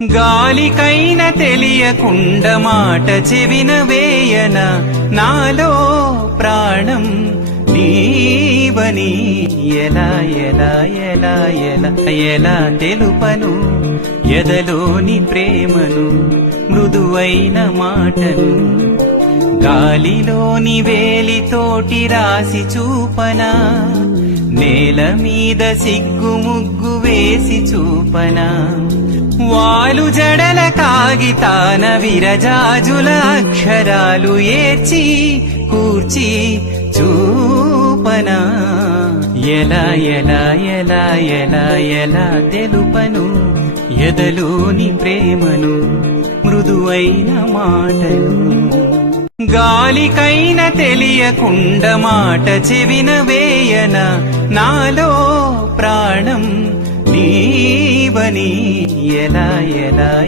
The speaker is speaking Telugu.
గాలికైన తెలియకుండా మాట చెవిన వేయన నాలో ప్రాణం నీవని ఎలా ఎలా ఎలా ఎలా ఎలా తెలుపను ఎదలోని ప్రేమను మృదువైన మాటను గాలిలోని వేలితోటి రాసి చూపనా నేల మీద సిగ్గు ముగ్గు వేసి చూపనా వాలు జడల కాగితాన విరజాజుల అక్షరాలు ఏర్చి కూర్చి చూపనా ఎలా ఎలా ఎలా ఎలా ఎలా తెలుపను ఎదలోని ప్రేమను మృదువైన మాటను గాలికైన తెలియకుండా మాట చెవిన వేయన నాలో ప్రాణం నీవని ఎలా ఎలా